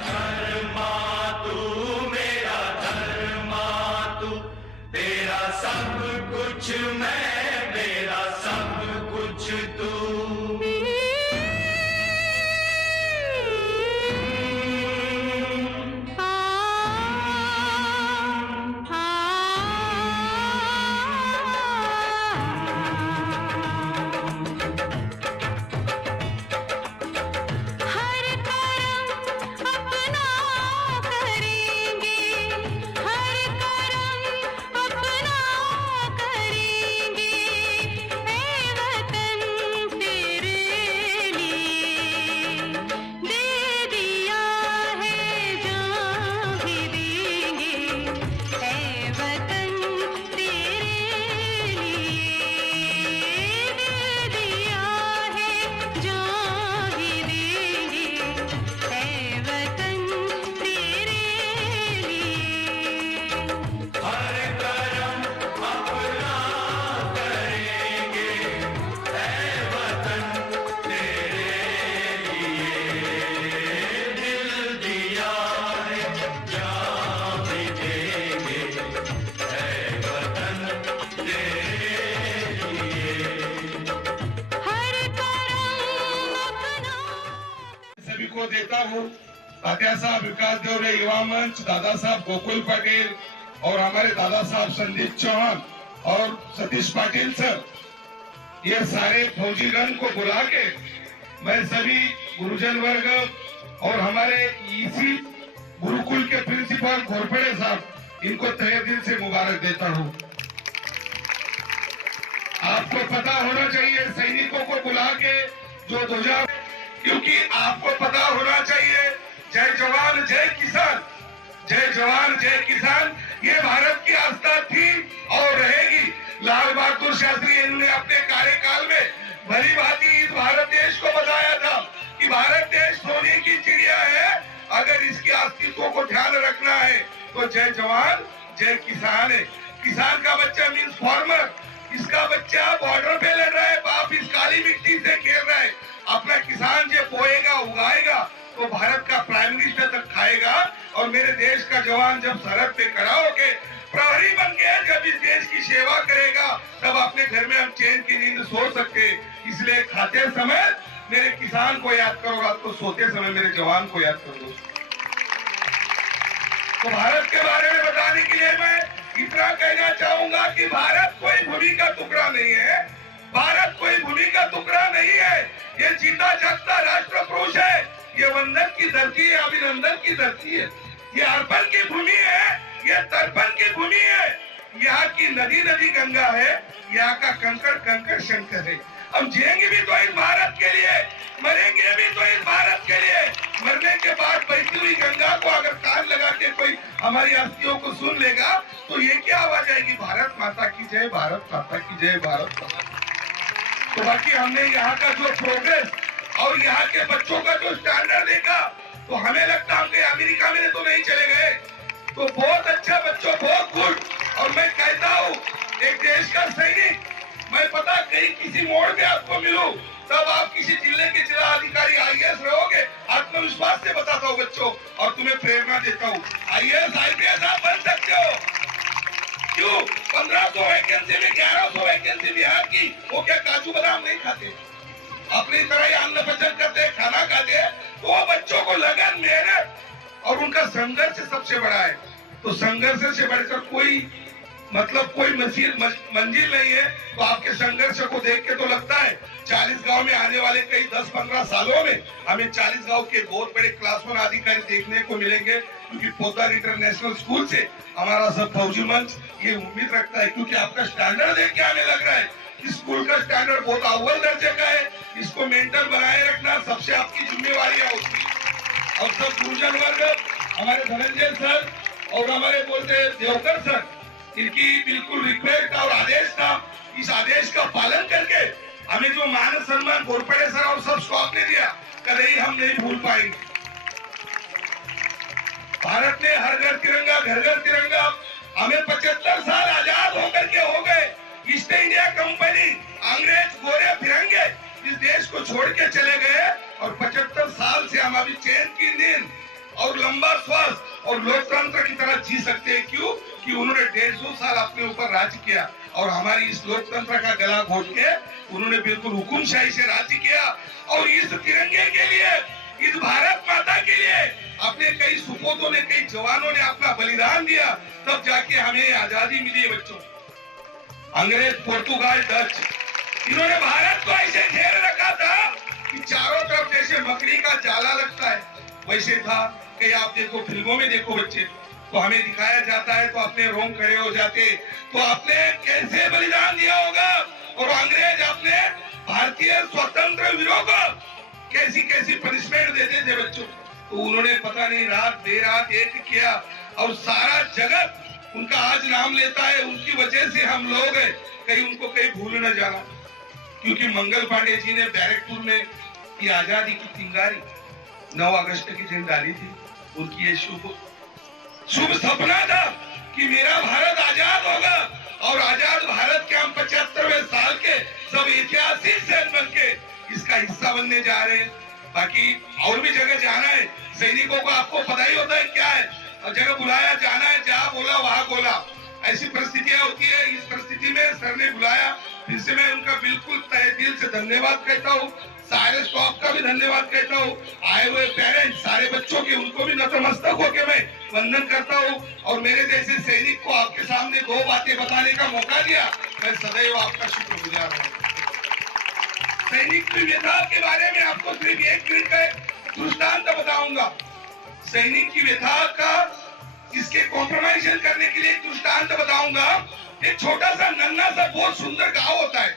धर्मा तू, मेरा धर्मा तू, तेरा सब कुछ मैं, मेरा सब कुछ तू। को देता हूँ तात्या साहब विकास देवरे युवा मंच, दादा साहब गोकुल पटेल और हमारे दादा साहब संदीप चौहान और सतीश पाटिल सर, ये सारे फौजीगण को बुला के मैं सभी गुरुजन वर्ग और हमारे इसी गुरुकुल के प्रिंसिपल घोरपड़े साहब, इनको तहे दिल से मुबारक देता हूँ। आपको पता होना चाहिए सैनिकों को बुला के जो ध्वजा, क्योंकि आपको पता होना चाहिए जय जवान जय किसान, जय जवान जय किसान ये भारत की आस्था थी और रहेगी। लाल बहादुर शास्त्री इन्होंने अपने कार्यकाल में भली भांति इस भारत देश को बताया था कि भारत देश सोने की चिड़िया है, अगर इसके अस्तित्व को ध्यान रखना है तो जय जवान जय किसान है। किसान का बच्चा मीन्स फार्मर, इसका बच्चा बॉर्डर पे लड़ रहा है, बाप इस काली मिट्टी से खेल रहा है। अपना किसान जो बोएगा उगाएगा तो भारत का प्राइम मिनिस्टर तक खाएगा, और मेरे देश का जवान जब सरहद पे खड़ा होके प्रहरी बन के जब इस देश की सेवा करेगा तब अपने घर में हम चैन की नींद सो सकते। इसलिए खाते समय मेरे किसान को याद करोगा तो सोते समय मेरे जवान को याद करोगे। तो भारत के बारे में बताने के लिए मैं इतना कहना चाहूंगा कि भारत कोई भूमि का टुकड़ा नहीं है, भारत कोई भूमि का टुकड़ा नहीं है, ये जीता जागता राष्ट्र पुरुष है, ये वंदन की धरती है, अभिनंदन की धरती है, ये अर्पण की भूमि है, ये तर्पण की भूमि है। यहाँ की नदी नदी गंगा है, यहाँ का कंकड़ कंकड़ शंकर है। हम जिएंगे भी तो इस भारत के लिए, मरेंगे भी तो इस भारत के लिए। मरने के बाद बहती हुई गंगा को अगर कान लगा के कोई हमारी अस्थियों को सुन लेगा तो ये क्या आवाज आएगी, भारत माता की जय, भारत माता की जय, भारत माता। तो बाकी हमने यहाँ का जो प्रोग्रेस और यहाँ के बच्चों का जो स्टैंडर्ड देखा तो हमें लगता हम कहीं अमेरिका में तो नहीं चले गए। तो बहुत अच्छा बच्चों, बहुत गुड। और मैं कहता हूँ एक देश का सैनिक, मैं पता कहीं किसी मोड़ में आपको मिलूं तब आप किसी जिले के जिला अधिकारी IAS रहोगे, आत्मविश्वास से बताता हूँ बच्चों और तुम्हें प्रेरणा देता हूँ। IAS IPS आप बन सकते हो। क्यों 1500 वैकेंसी में 1100 वैकेंसी बिहार की, वो क्या काजू बादाम नहीं खाते, अपनी तरह ही अन्न पसंद करते, खाना खाते। तो वो बच्चों को लगन, मेहनत और उनका संघर्ष सबसे बड़ा है। तो संघर्ष से बढ़कर कोई कोई मंजिल नहीं है। तो आपके संघर्ष को देख के तो लगता है 40 गांव में आने वाले कई 10-15 सालों में हमें 40 गांव के बहुत बड़े क्लास 1 अधिकारी देखने को मिलेंगे, क्योंकि पोद्दार इंटरनेशनल स्कूल से हमारा सब फौजी मंच ये उम्मीद रखता है, क्योंकि आपका स्टैंडर्ड देख के हमें लग रहा है कि स्कूल का स्टैंडर्ड बहुत अव्वल दर्जे का है। इसको मेंटेन बनाए रखना सबसे आपकी जिम्मेवारी होती है। और सब गुरुजन वर्ग, हमारे धनंजय सर और हमारे बोलते देवकर सर, इनकी बिल्कुल रिक्वेस्ट और आदेश था, इस आदेश का पालन करके हमें जो मान सम्मान घोरपड़े सर और सब स्टॉफ ने दिया कभी हम नहीं भूल पाएंगे। भारत ने हर घर तिरंगा, घर घर तिरंगा, हमें 75 साल आजाद होकर के हो गए। ईस्ट इंडिया कंपनी, अंग्रेज गोरे फिरंगे इस देश को छोड़ के चले गए और 75 साल से हम अभी चैन की नींद और लंबा श्वास और लोकतंत्र की तरह जी सकते हैं। क्यों? कि उन्होंने 150 साल अपने ऊपर राज किया और हमारी इस लोकतंत्र का गला घोट के उन्होंने बिल्कुल हुकुमशाही से राज किया। और इस तिरंगे के लिए, इस भारत माता के लिए अपने कई सुपूतों ने, कई जवानों ने अपना बलिदान दिया, तब जाके हमें आजादी मिली है बच्चों। अंग्रेज, पुर्तगाल, डच, इन्होंने भारत को ऐसे घेर रखा था कि चारों तरफ जैसे मकड़ी का जाला लगता है वैसे था। कहीं आप देखो, फिल्मों में देखो बच्चे, तो हमें दिखाया जाता है तो अपने रोंग खड़े हो जाते। तो आपने कैसे बलिदान दिया होगा, और अंग्रेज अपने भारतीय स्वतंत्र वीरों को कैसी कैसी पनिशमेंट देते थे बच्चों। तो उन्होंने पता नहीं रात बेरात एक किया और सारा जगत उनका आज नाम लेता है। उनकी वजह से हम लोग हैं, कहीं उनको कहीं भूल न जाना। क्योंकि मंगल पांडे जी ने बैरकपुर में ये आजादी की चिंगारी 9 अगस्त की दिन डाली थी। उनकी ये शुभ सपना था कि मेरा भारत आजाद होगा, और आजाद भारत के हम 75वें साल के सब ऐतिहासिक क्षण बन के इसका हिस्सा बनने जा रहे हैं। बाकी और भी जगह जाना है, सैनिकों को आपको पता ही होता है क्या है, और जगह बुलाया जाना है, जहाँ बोला वहां बोला, ऐसी परिस्थितियां होती है। इस परिस्थिति में सर ने बुलाया, फिर से मैं उनका बिल्कुल तहे दिल से धन्यवाद कहता हूँ। सारे स्टाफ का भी धन्यवाद कहता हूँ। आए हुए पेरेंट्स, सारे बच्चों के, उनको भी नतमस्तक होकर मैं वंदन करता हूँ। और मेरे जैसे सैनिक को आपके सामने 2 बातें बताने का मौका दिया, मैं सदैव आपका शुक्रगुजार हूँ। सैनिक की व्यथा के बारे में आपको सिर्फ 1 मिनट का दृष्टांत बताऊंगा। सैनिक की व्यथा का इसके कॉम्प्रोमाइजेशन करने के लिए एक दृष्टांत बताऊंगा। एक छोटा सा नन्हा सा बहुत सुंदर गांव होता है,